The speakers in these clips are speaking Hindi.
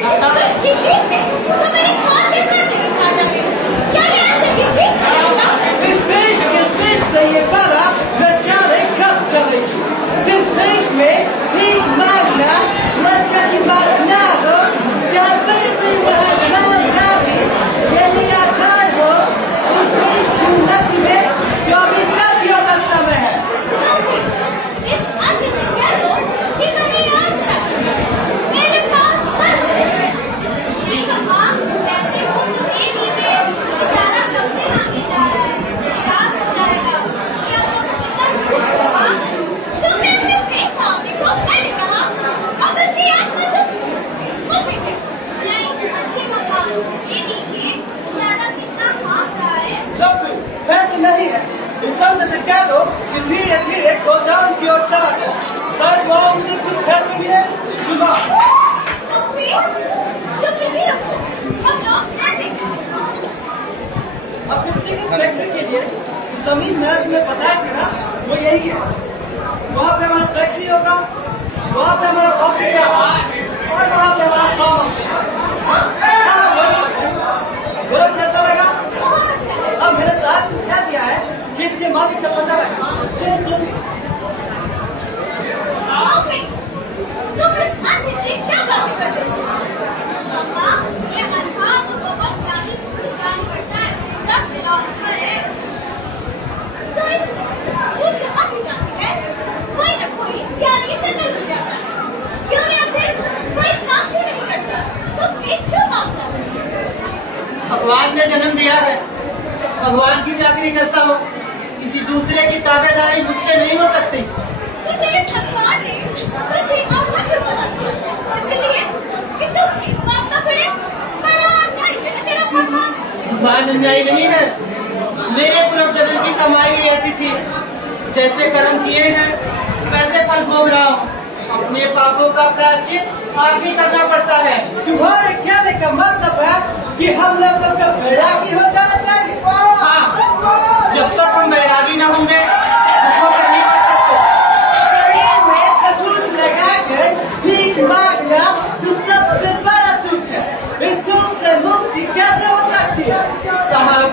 उसकी जीत में तो मेरे खाते पर नहीं खा डाले। क्या ये ऐसे की जीत करेगा? इस देश के सिर से ये बड़ा बेचारे कब चलेगी? जिस देश में भीख मांगना लज्जा की बात ना हो, जहाँ बड़ी महात्मा गांधी यही आचार हो, उस देश की उन्नति में जो अभी सदियों का समय है। इस आदमी से कह दो कि कहीं और शादी मेरे पास बस है। नहीं बाबा, ऐसे हो तो दे दीजिए। बेचारा कब से मांगे जा रहा है, निराश हो जाएगा। या तो बाबा, तुम ऐसे फेंक पाओ, देखो मैंने कहा। अब इसकी आत्मा तुम पूछेंगे नहीं। अच्छे बाबा, दे दीजिए। बेचारा कितना भाग रहा है। जब पैसे नहीं है, इस सामने से कह दो कि धीरे धीरे गोदाम की ओर चला जाए, ताकि वहाँ उसे कुछ पैसे मिले। सुना सोफी, तुम यहीं रखो, हम लोग नाचेंगे। अपने सिविल फैक्ट्री के लिए जमीन मैंने तुम्हें बताया था ना, वो यही है। वहाँ पे हमारा फैक्ट्री होगा, वहाँ पे हमारा ऑफिस होगा और वहाँ पे हमारा फार्म हाउस होगा। बोलो कैसा लगा? बहुत अच्छा है। अब मेरे साथ क्या किया है कि इसके मालिक का पता लगा। चलो सोफी, सोफी, तुम इस आदमी से क्या बातें कर रही हो? पापा, ये अनपढ़ तो बहुत ज्यादा पहचान पड़ता है, तब फिलॉसफर है। तो इस तू जहाँ भी जाती है, कोई न कोई ज्ञानी से मिल ही जाता है। क्यों नहीं आते? कोई काम क्यों नहीं करता? तो भीख क्यों मांगता है? भगवान ने जन्म दिया है, भगवान की चाकरी करता हूँ। किसी दूसरे की ताबेदारी मुझसे नहीं हो सकती। तो तेरे भगवान ने तुझे अवसर क्यों बना दिया? इसलिए कि तुम भीख मांगना पड़े? बड़ा अन्याय है ना तेरा भगवान। भगवान अन्यायी नहीं है। मेरे पूर्व जन्म की कमाई ही ऐसी थी, जैसे कर्म किए हैं वैसे फल भोग रहा हूँ। अपने पापों का प्रायश्चित आप ही करना पड़ता है। तुम्हारे कहने का मतलब है कि हम लोगों का वैरागी हो जाना चाहिए। हाँ, जब तक हम बैरागी न होंगे भूखों पर नहीं मर सकते। शरीर में कटूच लगाकर भीख मांगना तो सबसे बड़ा दुख है। इस दुख से मुक्ति कैसे हो सकती है? साहब,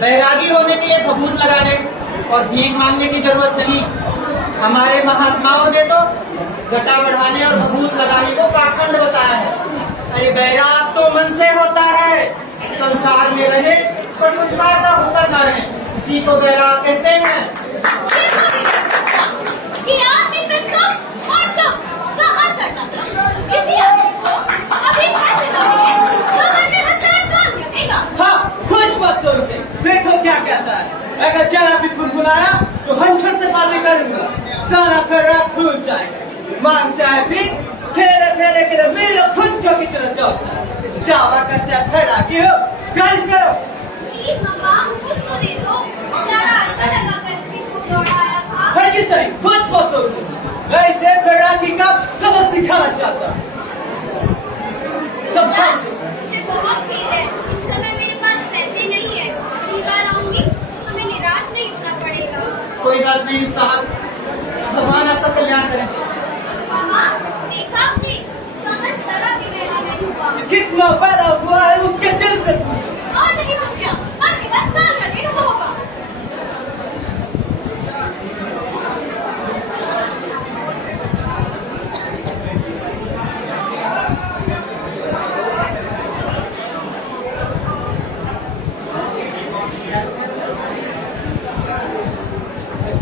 बैरागी होने के लिए भभूत लगाने और भीख मांगने की जरूरत नहीं। हमारे महात्माओं ने तो जटा बढ़ाने और भभूत लगाने को पाखंड बताया है। अरे बैराग तो मन से होता है, संसार में रहे पर संसार का होकर न रहे, इसी को बैराग कहते हैं। ये तो नहीं कर सकता कि आदमी पर सब और तुम का असर न था। किसी आदमी को अभी पैसे न मिले तो मन में हंसना कौन लगेगा? हाँ, खुश मत करो उसे, देखो क्या कहता है। अगर जरा भी गुनगुनाया तो हंसर से बातें करूंगा, सारा फेरा फूट जाएगा। मांग चाहे भी ठेले ठेले के मेरे खुद जो की तरह चलता है। जावा कच्चा फेरा की हो, गाली करो। प्लीज मम्मा, कुछ तो दे दो। बेचारा अच्छा लगा करके तो दौड़ाया था। हर किस तरह कुछ मत करो उसे, मैं इसे फेराकी का सबक सिखाना चाहता हूँ। समझा उसे। मुझे बहुत खेद है, इस समय मेरे पास पैसे नहीं है। अगली बार आऊंगी तो तुम्हें निराश नहीं होना पड़ेगा। कोई बात नहीं साहब, भगवान आपका कल्याण करे। मामा, देखा आपने? इसका मन जरा भी मेला नहीं हुआ। कितना पैदा हुआ है उसके दिल से पूछो। और नहीं तो क्या, आगे का काल लगे रहा होगा।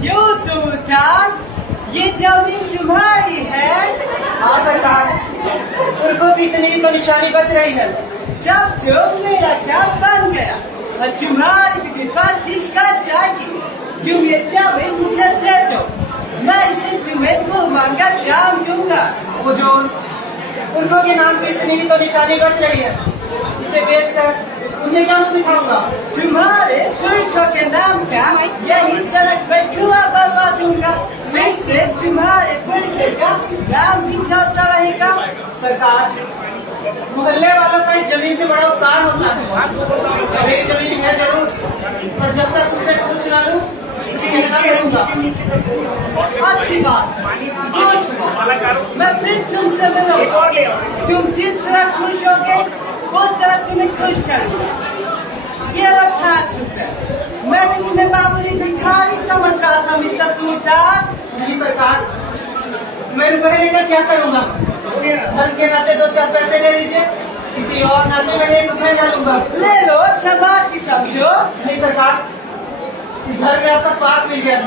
क्यों सूरजास, ये जमीन तुम्हारी है? हाँ सरकार, उनको भी इतनी ही तो निशानी बच रही है। जब जो मेरा क्या बन गया और तुम्हारी भी चीज कर जाएगी, तुम ये जमीन मुझे दे दो, मैं इसे तुम्हें मुँह मांगा जाम दूंगा। हुजूर, उनको के नाम की इतनी ही तो निशानी बच रही है, इसे बेचकर उन्हें क्या मुँह दिखाऊंगा? तुम्हारे पुरखों के नाम का यही सड़क पे धुआं बनवा दूंगा, इससे तुम्हारे पुरखे का नाम भी चलता रहेगा। सरकार, मोहल्ले वालों का इस जमीन से बड़ा उपकार होता है। मेरी जमीन है जरूर, पर जब तक उसे पूछ ना लूं अच्छी बात, मैं फिर तुमसे मिलूंगा। तुम जिस तरह तुम्हें खुश करूंगा। ये लो 5 रुपए। मैं तो तुम्हें मामूली भिखारी समझ रहा था मिस्टर सूरदास। नहीं सरकार, मैं रुपए लेकर क्या करूंगा? धन के नाते 2-4 पैसे ले लीजिए, किसी और नाते मैं 1 रुपए ना लूंगा। ले लो, क्षमाची समझो। नहीं सरकार, इस धर्म में आपका स्वार्थ मिल गया।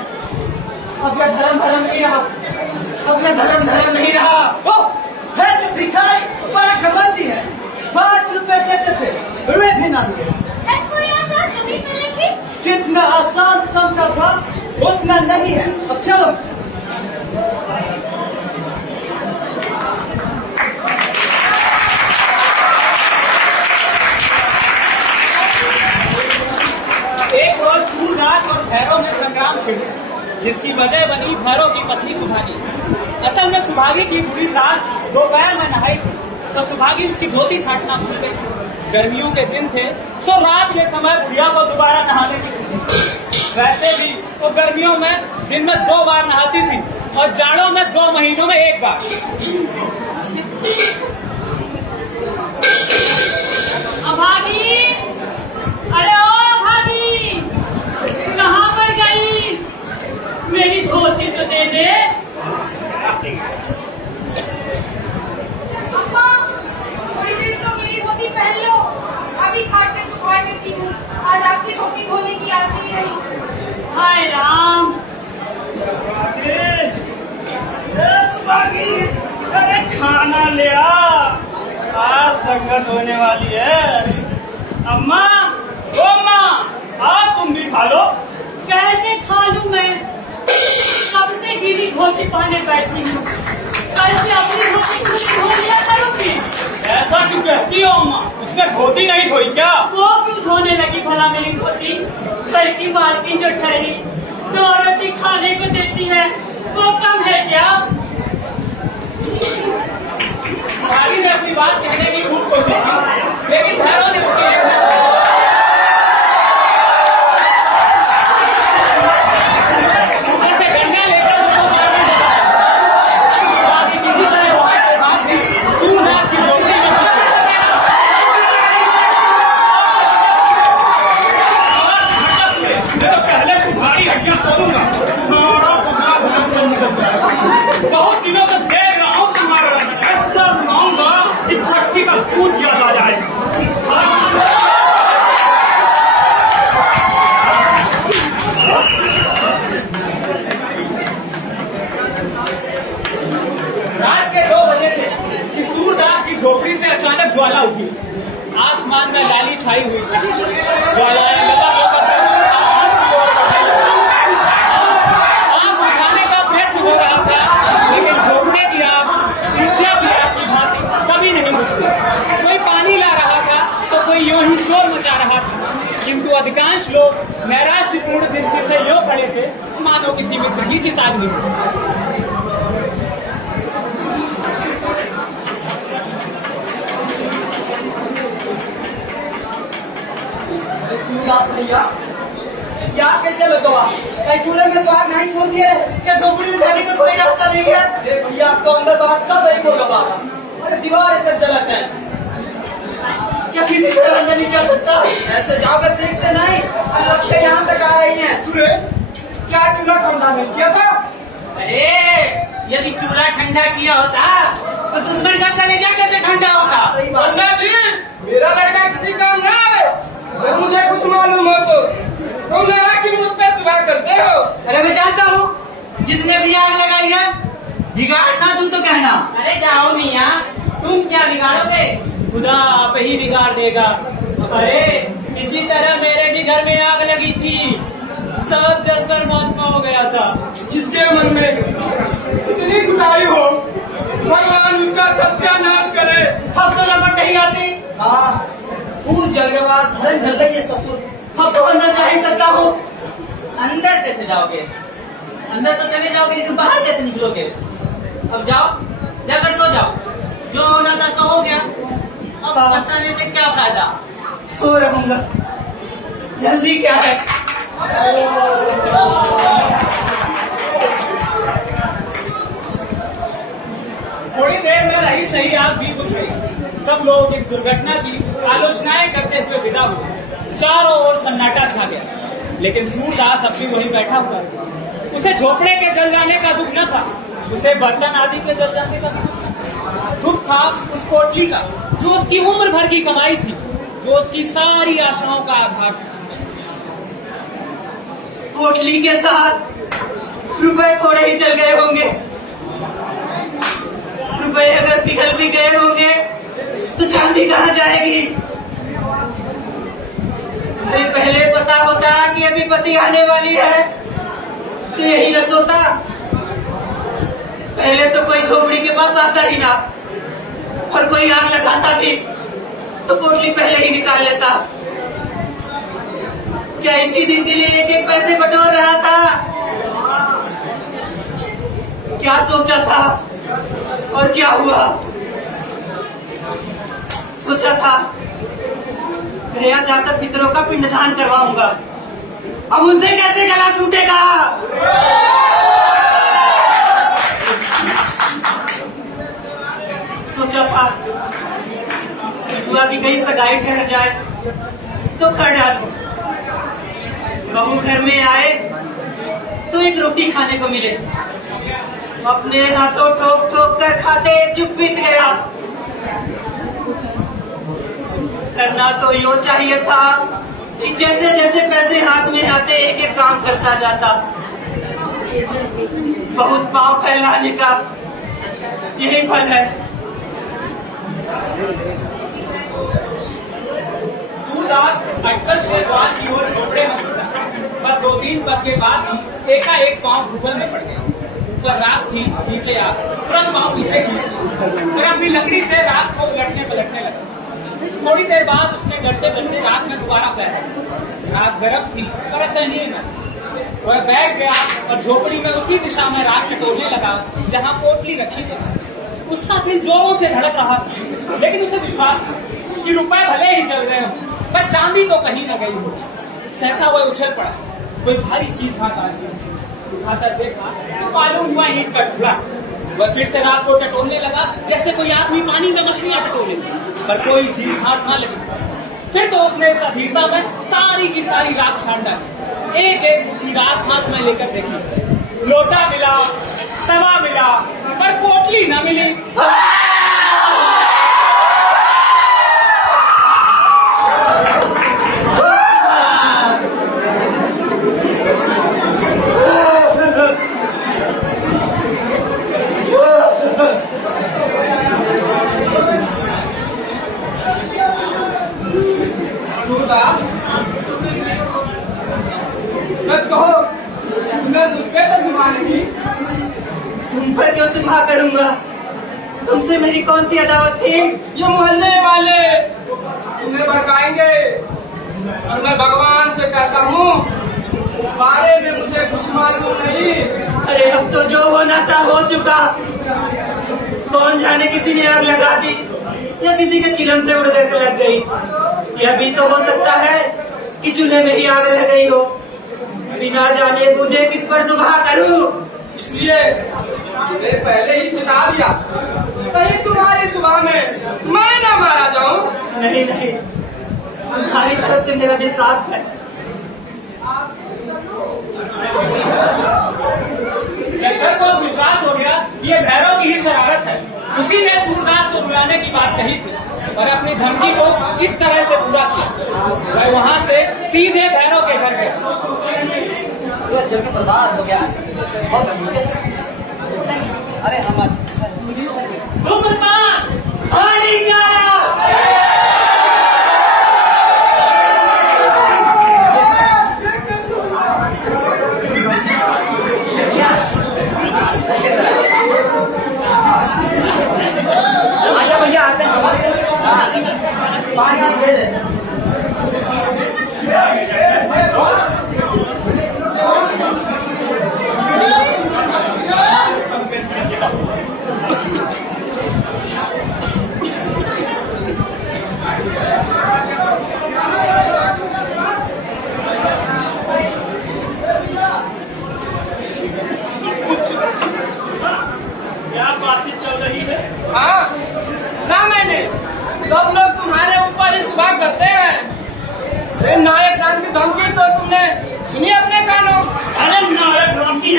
अब यह धर्म धर्म नहीं रहा, अब यह धर्म धर्म नहीं रहा। ओह, है जो भिखारी बड़ा घमंडी है। 5 रुपए देते थे, वे भी ना मिले। है कोई आशा जमीन में लिखी? जितना आसान समझा था उतना नहीं है। अब चलो। एक रोज सूरदास और भैरव में संग्राम छिड़ा, जिसकी वजह बनी भैरव की पत्नी सुभागी। असल में सुभागी की बुरी सास दोपहर में नहाई थी, तो सुभागी उसकी धोती छाटना भूल गई। गर्मियों के दिन थे, सो रात के समय बुढ़िया को दोबारा नहाने की सोची। वैसे भी वो गर्मियों में दिन में 2 बार नहाती थी और जाड़ों में 2 महीनों में 1 बार। अभागी, अरे ओ अभागी, कहाँ पर गई? मेरी धोती तो दे दे। अम्मा, थोड़ी देर तो मेरी धोती पहन लो। अभी छाट के सुखा देती हूँ। आज आपकी धोती धोने की याद नहीं रही। हाय राम, अरे खाना ले आ, आज संगत होने वाली है। अम्मा, ओ माँ, आओ तुम भी खा लो। कैसे खा लूं मैं? कब से गीली धोती पहने बैठी हूँ। कैसे अपनी धोती खुद धो लिया करूंगी? ऐसा क्यों कहती हो अम्मा? उसने धोती नहीं धोई क्या? वो क्यों धोने लगी भला मेरी धोती? घर की मालकिन जो ठहरी 2 रोटी खाने को देती है, वो कम है क्या? भाभी ने अपनी बात कहने की खूब कोशिश की, लेकिन भैरव ने उसके लिए ऊपर से डंडा लेकर उसको मारने लगा। भाभी किसी तरह वहां से भाग गई, सूरदास की झोपड़ी में घुस गई। और भटक हुए, मैं तो पहले तुम्हारी हड्डियां तोड़ूंगा, सारा पकड़ा भटक कर निकल जाएगा। बहुत दिनों से देख रहा हूँ तुम्हारा रंग, ऐसा बनाऊंगा कि छठी का दूध याद आ जाए। रात के 2 बजे थे कि सूरदास की झोपड़ी से अचानक ज्वाला उठी। आसमान में लाली छाई हुई थी। ज्वालाएं लगातार आकाश की ओर बढ़ने लगी। आग बुझाने का प्रयत्न हो रहा था, लेकिन झोपड़े की आग ईर्ष्या की आग की भांति कभी नहीं बुझती। कोई पानी ला रहा था तो कोई यूं ही शोर मचा रहा था, किंतु अधिकांश लोग नैराश्यपूर्ण दृष्टि से यूं खड़े थे मानो किसी मित्र की चेतावनी हो। सूरदास भैया, क्या कैसे बताओ? कहीं चूल्हे में तो आग नहीं छोड़ दिए? क्या झोपड़ी में जाने का कोई रास्ता नहीं है? अरे भैया, अब तो अंदर बाहर सब एक होगा बाहर। अरे दीवार तक जलत है। क्या किसी तरह अंदर नहीं जा सकता? ऐसे जाकर देखते नहीं, अब लक्ष्य यहाँ तक आ रही है। क्या चूल्हा ठंडा नहीं किया था? अरे यदि चूल्हा ठंडा किया होता तो दुश्मन का कलेजा कैसे ठंडा होता? सही बात। जी, मेरा लड़का किसी काम ना आए। अगर मुझे कुछ मालूम हो तो तुम लगा कि मुझ पे सुबह करते हो। अरे मैं जानता हूँ, जिसने भी आग लगाई है बिगाड़ ना तू तो कहना। अरे जाओ मियाँ, तुम क्या बिगाड़ोगे? खुदा आप ही बिगाड़ देगा। अरे इसी तरह मेरे भी घर में आग लगी थी, सब जलकर मौसम हो गया था। जिसके मन में इतनी बुराई हो, भगवान उसका सत्यानाश करे। हम तो लपट नहीं आती, हाँ, पूर जल के बाद धन जल रही है ससुर। हम तो अंदर जा ही सकता हूँ। अंदर कैसे जाओगे? अंदर तो चले जाओगे, लेकिन बाहर कैसे निकलोगे? अब जाओ, जाकर सो जाओ। जो होना था तो हो गया, अब बताने से क्या फायदा? सो रहूंगा, जल्दी क्या है? थोड़ी देर में रही सही आग भी बुझ गई। सब लोग इस दुर्घटना की आलोचनाएं करते हुए विदा हुए। चारों ओर सन्नाटा छा गया, लेकिन सूरदास अब भी वहीं बैठा हुआ था। उसे झोपड़े के जल जाने का दुख न था, उसे बर्तन आदि के जल जाने का दुख था उस पोटली का, जो उसकी उम्र भर की कमाई थी, जो उसकी सारी आशाओं का आधार था। पोटली के साथ रुपए थोड़े ही चल गए होंगे। रुपए अगर पिघल भी गए होंगे तो चांदी कहाँ जाएगी? अरे पहले पता होता कि अभी पति आने वाली है तो यही न सोता। पहले तो कोई झोपड़ी के पास आता ही ना, और कोई आग लगाता भी तो पोटली पहले ही निकाल लेता। क्या इसी दिन के लिए एक एक पैसे बटोर रहा था? क्या सोचा था और क्या हुआ? सोचा था गया जाकर पितरों का पिंडदान करवाऊंगा, अब उनसे कैसे गला छूटेगा? सोचा था बिटुआ की कहीं सगाई ठहर जाए तो कर डालूं। बहू घर में आए तो एक रोटी खाने को मिले, अपने हाथों ठोक ठोक कर खाते चुप बीत गया। करना तो यो चाहिए था कि जैसे जैसे पैसे हाथ में आते एक एक काम करता जाता। बहुत पाव फैलाने का यही फल है। सूरदास अटकल से द्वार की ओर झोपड़े में घुसा, पर 2-3 पग के बाद ही एकाएक पांव भूगोल में पड़ गया। ऊपर राख थी, नीचे आग, तुरंत पांव पीछे खींच लिया और अपनी लकड़ी से राख को उलटने पलटने लगा। थोड़ी देर बाद उसने डरते डरते राख में दोबारा पैर। राख गर्म थी पर असहनीय न। वह बैठ गया और झोपड़ी में उसी दिशा में राख में तोड़ने लगा जहां पोटली रखी थी। उसका दिल जोरों से धड़क रहा था, लेकिन उसे विश्वास था कि रुपए भले ही जल रहे हो पर चांदी तो कहीं न गई हो। सहसा वह उछल पड़ा, कोई भारी चीज हाथ आ गई। उठाकर देखा तो मालूम हुआ ईंट का टुकड़ा। वह फिर से राख को टटोलने लगा जैसे कोई आदमी पानी में मछलियां टटोले, पर कोई चीज हाथ न लगी। फिर तो उसने इस अधीरता में सारी की सारी राख छान डाली। एक एक मुट्ठी राख हाथ में लेकर देखी, लोटा मिला, तवा मिला, पर पोटली न मिली। सूरदास, सच कहो, तुमने मुझ पे तो सुना नहीं। तुम पर क्यों सुबह करूंगा? तुमसे मेरी कौन सी अदावत थी? ये मोहल्ले वाले तुम्हें भड़काएंगे और मैं भगवान से कहता हूँ उस बारे में मुझे कुछ मालूम नहीं। अरे अब तो जो होना था हो चुका। कौन जाने किसी ने आग लगा दी या किसी के चिलम से उड़ कर लग गई। यह भी तो हो सकता है कि चूल्हे में ही आग रह गई हो। बिना जाने बूझे किस पर सुबह करूं? इसलिए तुमने पहले ही चिता दिया, कहीं तुम्हारी सुबह में मैं ना मारा जाऊं। नहीं नहीं, तुम्हारी तरफ से मेरा दिल साफ है। जगदर को विश्वास हो गया कि ये भैरव की ही शरारत है। उसी ने सूरदास को बुलाने की बात कही थी और अपनी धमकी को इस तरह से पूरा किया। वह वहां से सीधे भैरव के घर गया। पूरा जल के बर्बाद हो गया। अरे हम आज आजा भैया आते हैं। पानी दे दे। हाँ, सुना मैंने, सब लोग तुम्हारे ऊपर वाली सुबह करते हैं। अरे नायक राम की धमकी तो तुमने सुनी अपने कानों? अरे नायक राम की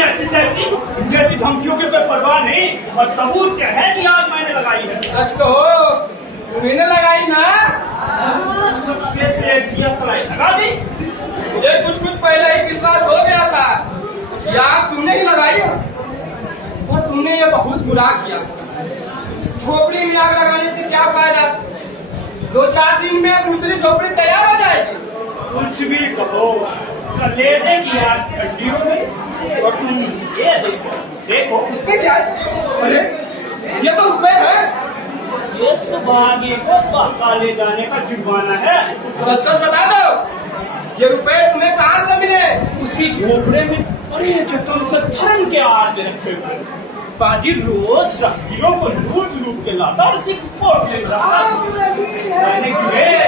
जैसी धमकियों के कोई परवाह नहीं, और सबूत क्या है कि आज मैंने लगाई है। सच कहो, तुम्हें लगाई ना? चुपके से किया सलाई लगा दी। मुझे कुछ पहले ही विश्वास हो गया था कि आग तुमने ही लगाई है, और तुमने ये बहुत बुरा किया। झोपड़ी में आग लगाने से क्या फायदा? 2-4 दिन में दूसरी झोपड़ी तैयार हो जाएगी। कुछ भी कहो, कलेजे की आग ठंडी हो गई, और तुम ये देखो इसमें क्या है? अरे ये तो रुपए है। ये सुभागे को बहका ले जाने का जुर्माना है। सच सच बता दो, ये रुपए तुम्हें कहाँ से मिले? उसी झोपड़े में बड़े जतन से धर्म के आड़ में रखे हुए बाजी रोज राहगीरों को लूट के लाता और उसी कोट ले रहा। मैंने गिरे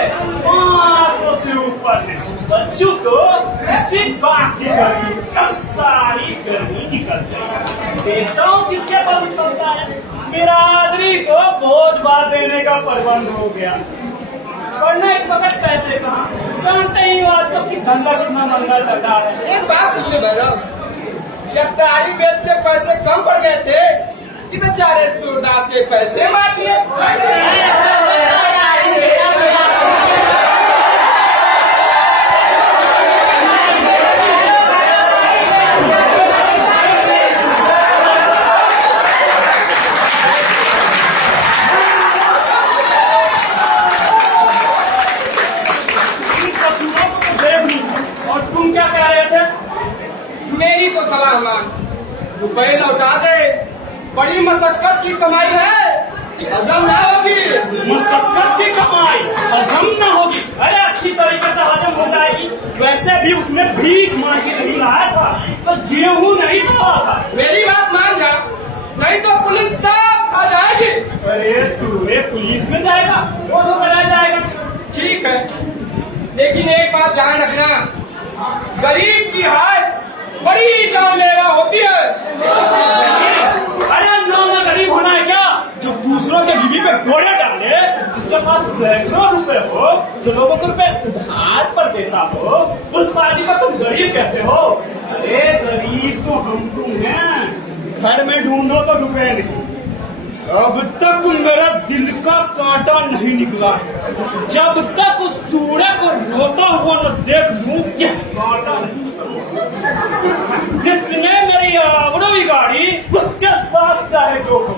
500 से ऊपर है बच्चों को इसी बात की गर्मी, अब सारी गर्मी निकल गई। देखता हूँ किसके पास चलता है। बिरादरी को बोझ बात देने का प्रबंध हो गया, वरना इस वक्त पैसे कहाँ? जानते ही हो आजकल की धंधा कितना महंगा चल रहा है। एक बात पूछे भैरव, क्या तारी बेच के पैसे कम पड़ गए थे कि बेचारे सूरदास के पैसे मार लिए? और तुम क्या कह रहे थे? मेरी तो सलाह मान, रुपए लौटा दे। बड़ी मशक्कत की कमाई है, हजम न होगी। मशक्कत की कमाई हजम न होगी? अरे अच्छी तरीके से हजम हो जाएगी। वैसे भी उसमें भीख मांग के नहीं लाया था, तो गेहूं नहीं डाला था। मेरी बात मान जा, नहीं तो पुलिस सब खा जाएगी। अरे सूर्य पुलिस में जाएगा, वो तो कराया जाएगा। ठीक है, लेकिन एक बात ध्यान रखना, गरीब की हाय बड़ी जानलेवा होती है। अरे ना गरीब होना है क्या, जो दूसरों के बीवी पे घोड़े डाले, जिसके पास सैकड़ों रुपए हो, जो लोगों को रुपए उधार पर देता हो, उस पार्टी का तुम गरीब कहते हो? अरे गरीब तो हम तुम हैं। घर में ढूंढो तो रुपए नहीं। अब तक मेरा दिल का कांटा नहीं निकला। जब तक उस चूड़े को रोता हुआ न देख लूं, यह कांटा नहीं निकला। जिसने मेरी आबरू बिगाड़ी, उसके साथ चाहे जो हो,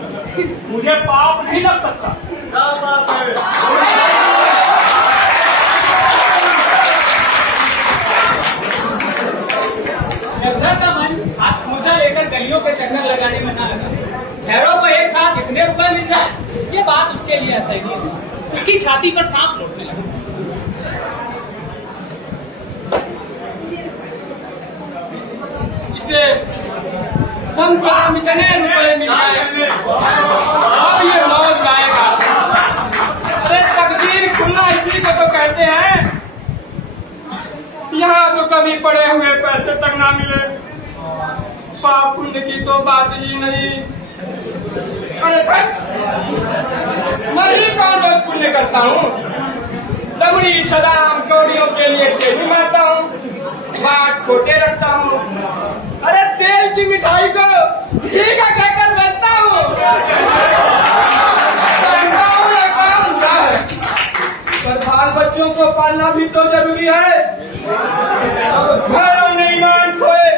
मुझे पाप नहीं लग सकता। श्रद्धा का मन आज खोजा लेकर गलियों के चक्कर लगाने में ना लगा। भैरव को एक साथ इतने रुपए मिल जाए, ये बात उसके लिए असह्य थी। उसकी छाती पर सांप लौटने लगा। इसे धन पर इतने रुपए मिल गए, अब ये मौज आएगा। अरे तकदीर खुलना इसी को तो कहते हैं। यहाँ तो कभी पड़े हुए पैसे तक ना मिले, पाप पुण्य की तो बात ही नहीं। अरे मैं ही कौन रोज पुण्य करता हूँ? दमड़ी छदाम कौड़ियों के लिए टेढ़ी मारता हूँ, बाट खोटे रखता हूँ। अरे तेल की मिठाई को घी का कहकर बेचता हूँ। काम बुरा है, पर बाल बच्चों को पालना भी तो जरूरी है। घरों ने ईमान खोए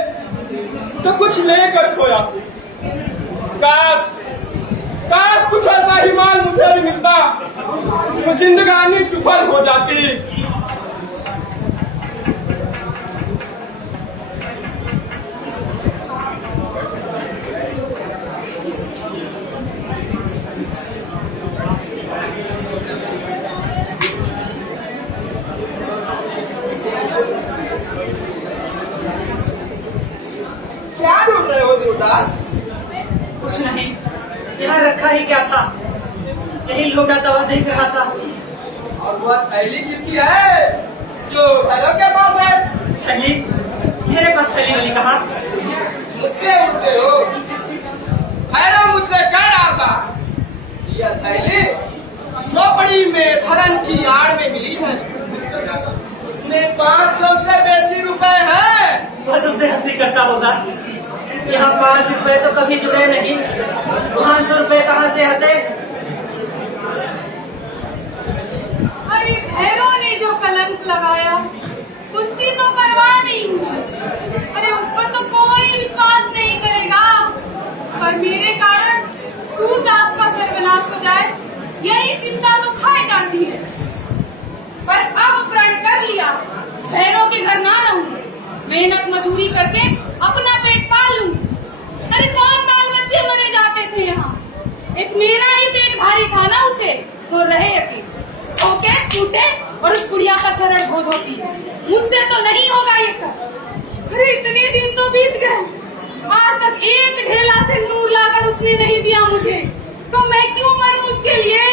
तो कुछ लेकर खोया। काश कुछ ऐसा ही माल मुझे भी मिलता तो जिंदगानी सफल हो जाती। क्या ढूंढ रहे हो सूरदास? कुछ नहीं, यहाँ रखा ही क्या था, यही लोटा दवा देख रहा था। और वह थैली किसकी है जो भैरव के पास है? थैली? मेरे पास थैली वाली कहाँ? मुझसे उठते हो? भैरव मुझसे कह रहा था यह थैली झोपड़ी में धरन की आड़ में मिली है। इसमें 500 से बेसी रुपए हैं। वह तुमसे हंसी करता होगा। यहाँ 5 रुपए तो कभी जुड़े नहीं, 500 रुपए कहाँ से आते? अरे भैरव ने जो कलंक लगाया उसकी तो परवाह नहीं मुझे। अरे उस पर तो कोई विश्वास नहीं करेगा, पर मेरे कारण सूरदास का सर्वनाश हो जाए यही चिंता तो खाए जाती है। पर अब प्रण कर लिया, भैरव के घर ना रहूंगी, मेहनत मजदूरी करके अपना पेट पाल लूंगी। अरे कौन बाल बच्चे मरे जाते थे यहाँ, एक मेरा ही पेट भारी था ना उसे, तो रहे यकीन ओके टूटे और उस गुड़िया का चरण धो धो की। मुझसे तो नहीं होगा ये सब। अरे इतने दिन तो बीत गए, आज तक एक ढेला सिंदूर लाकर उसने नहीं दिया मुझे, तो मैं क्यों मरूं उसके लिए।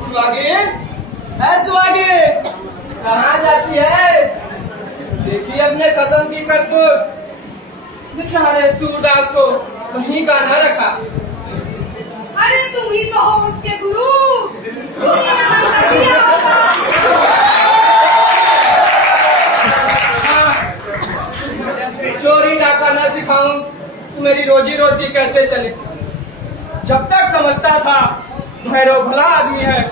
सुहागे, सुहागे, कहाँ जाती है? देखिए अपने कसम की करतूत। बेचारे सूरदास को वहीं का न रखा। अरे तुम ही तो हो उसके गुरु, तुम ही ने मंत्र दिया होगा। चोरी डाका न सिखाऊं तो मेरी रोजी रोटी कैसे चले। जब तक समझता था भैरव भला आदमी है,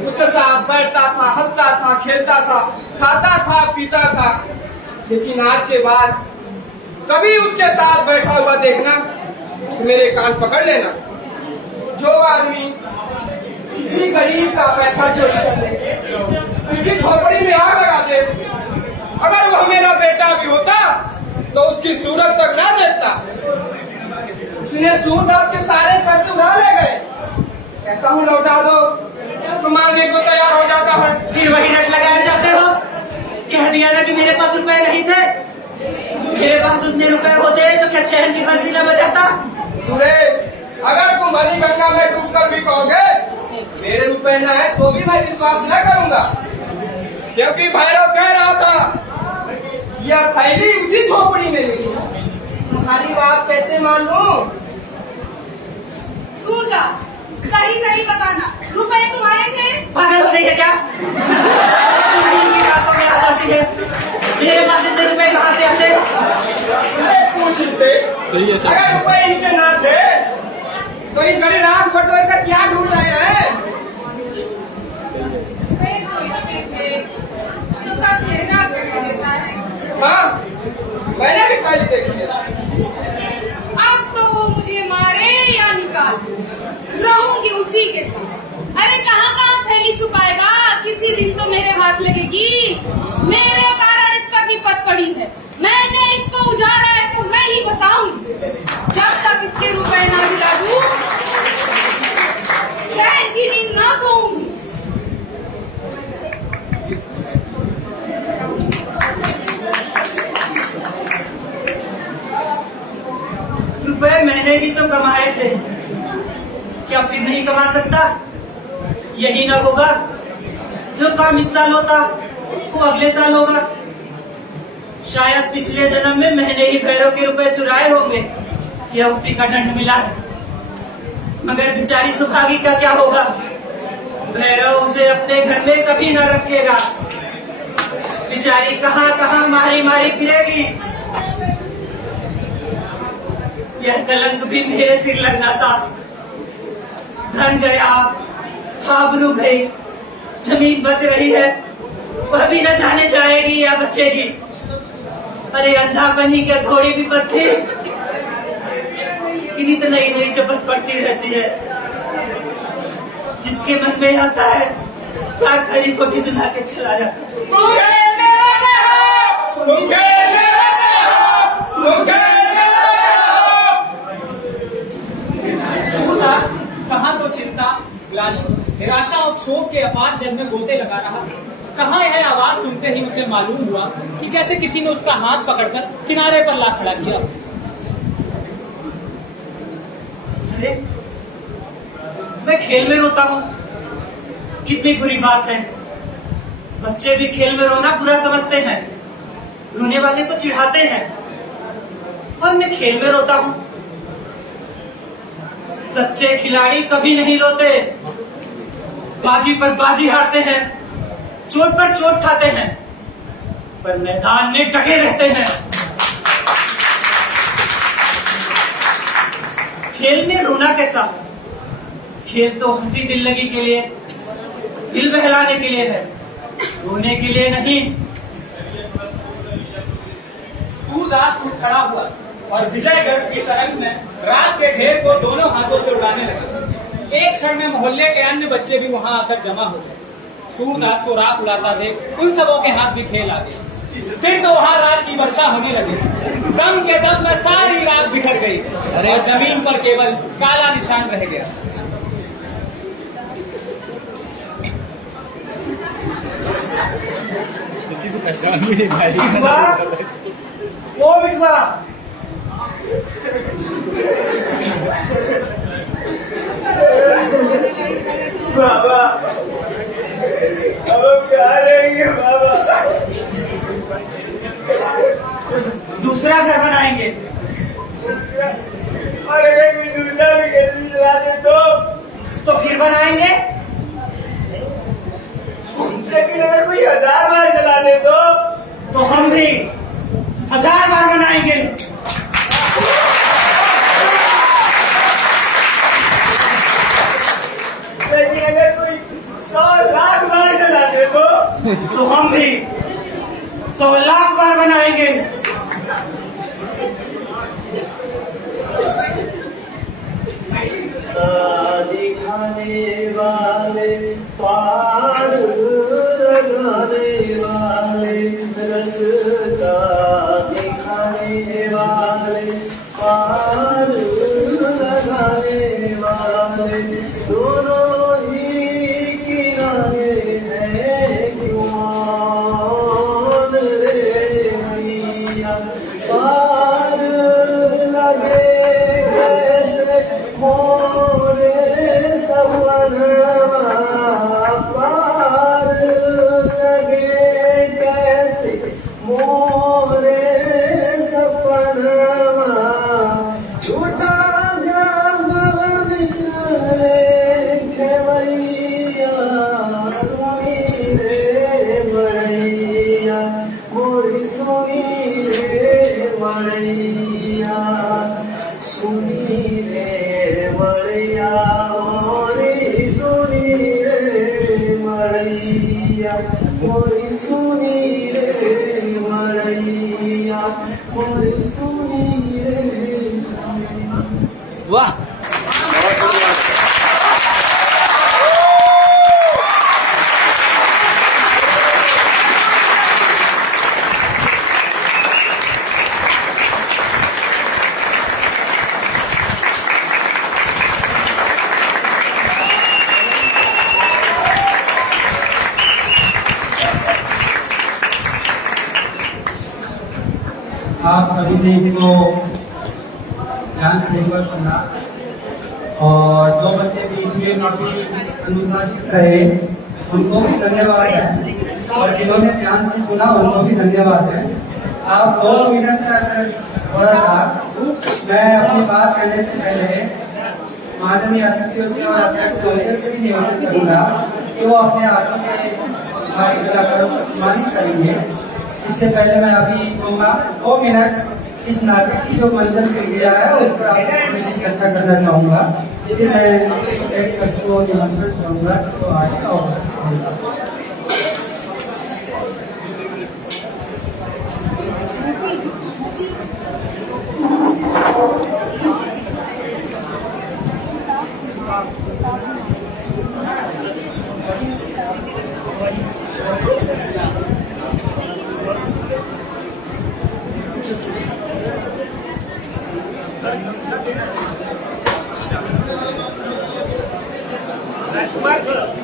उसके साथ बैठता था, हंसता था, खेलता था, खाता था, पीता था, लेकिन आज के बाद कभी उसके साथ बैठा हुआ देखना तो मेरे कान पकड़ लेना। जो आदमी किसी गरीब का पैसा चोरी कर ले, उसकी झोपड़ी में आग लगा दे, अगर वह मेरा बेटा भी होता तो उसकी सूरत तक ना देखता। उसने सूरदास के सारे पैसे उड़ा ले गए। कहता हूँ लौटा दो तो मांगने को तैयार हो जाता है। फिर वही रट लगाए जाते हो। कह दिया ना कि मेरे पास रुपए नहीं थे, मेरे पास उतने रुपए होते तो क्या चैन की बंसी न बजाता। सूरे, अगर तुम भरी गंगा में डूबकर भी कहोगे मेरे रुपए न है तो भी मैं विश्वास न करूंगा, क्योंकि भैरव कह रहा था यह थैली उसी झोपड़ी में मिली है। तुम्हारी बात कैसे मान लूं? सूरदास, सही सही बताना, रुपए तुम्हारे थे? पागल हो गई है क्या? तुम की रातों में आ जाती है, मेरे पास इतने रुपए कहाँ से आते? पूछ इनसे, अगर रुपए इनके ना थे तो इस घड़ी रात बटोर कर क्या ढूंढ रहे हैं? रुपए तो इसके थे, इसका चेहरा कर देता है। हाँ, मैंने भी खाली देखी है। अब तो वो मुझे मारे या निकाल, रहूंगी उसी के साथ। अरे कहाँ कहाँ थैली छुपाएगा, किसी दिन तो मेरे हाथ लगेगी। मेरे कारण इस पर विपत पड़ी है, मैंने इसको उजाड़ा है तो मैं ही बसाऊंगी। जब तक इसके रुपए ना दिला दूं, चैन की नींद ना सोऊंगी। रुपए मैंने ही तो कमाए थे, क्या फिर नहीं कमा सकता? यही ना होगा, जो काम इस साल होता वो अगले साल होगा। शायद पिछले जन्म में मैंने ही भैरव के रुपए चुराए होंगे, या उसी का दंड मिला है। मगर बेचारी सुभागी का क्या होगा? भैरव उसे अपने घर में कभी न रखेगा। बेचारी कहाँ कहाँ मारी मारी फिरेगी। यह कलंक भी मेरे सिर लगना था। धन गया, आबरू गई, जमीन बच रही है, वह भी न जाने जाएगी या बचेगी। अरे अंधापन ही क्या थोड़ी भी पत्थी, इन्हीं तो नई नई चपत पड़ती रहती है। जिसके मन में आता है 4 खरी कोठी सुना के चला जाता है। सूरदास कहाँ तो चिंता, ग्लानि, निराशा और क्षोभ के अपार जल में गोते लगा रहा। कहाँ यह आवाज सुनते ही उसे मालूम हुआ कि जैसे किसी ने उसका हाथ पकड़कर किनारे पर ला खड़ा किया। अरे मैं खेल में रोता हूँ, कितनी बुरी बात है। बच्चे भी खेल में रोना बुरा समझते हैं, रोने वाले को चिढ़ाते हैं, और मैं खेल में रोता हूँ। सच्चे खिलाड़ी कभी नहीं रोते, बाजी पर बाजी हारते हैं, चोट पर चोट खाते हैं, पर मैदान में डटे रहते हैं। खेल में रोना कैसा? खेल तो हंसी दिल लगी के लिए, दिल बहलाने के लिए है, रोने के लिए नहीं। सूरदास उठ खड़ा हुआ और विजयगढ़ की तरंग में रात के ढेर को दोनों हाथों से उड़ाने लगे। एक क्षण में मोहल्ले के अन्य बच्चे भी वहां आकर जमा हो गए। सूरदास को रात उड़ाता देख उन सबों के हाथ भी खेल आ गए। फिर तो वहां रात की वर्षा होने लगी। दम के दम में सारी रात बिखर गई और जमीन पर केवल काला निशान रह गया। किसी को पहचान भी नहीं पाई। बिठवा, ओ बिठवा, बाबा अब हम क्या रहेंगे बाबा? दूसरा घर बनाएंगे। और अगर कोई दूसरा भी गली चला दे तो फिर बनाएंगे। लेकिन अगर कोई 1000 बार चला दे तो हम भी 1000 बार बनाएंगे। लेकिन अगर कोई 100 लाख बार चला दे तो हम भी 100 लाख बार बनाएंगे। दिखाने वाले पार लगाने वाले रास्ता दिखाने वाले पार लगाने वाले दोनों ही किनारे हैं क्यों रे मियां पार लगे कैसे मोरे सपना पार लगे कैसे मोरे सपना झूठा जब निकले खेवैया सुनी रे मरैया मोरी सुनी रे मरैया सुनी रे मरैया मोरी सुनी रे मरैया मोरी सुनी रे मरैया मोरी सुनी रे। वाह। आप सभी ने इसको ध्यानपूर्वक सुना और जो बच्चे बीच में काफी अनुशासित रहे उनको भी धन्यवाद है और जिन्होंने ध्यान से सुना उनको भी धन्यवाद है। आप 2 मिनट तक थोड़ा सा मैं अपनी बात कहने से पहले माननीय अतिथियों से और अध्यक्ष महोदय से भी निवेदन करूंगा कि वो अपने हाथों से हमारे कलाकारों को सम्मानित करेंगे। इससे पहले मैं अभी कहूँगा 2 मिनट इस नाटक की जो मंजर प्रक्रिया है उस पर आपको चर्चा करना चाहूँगा। फिर मैं एक शख्स को निमंत्रण करूँगा तो आगे और That's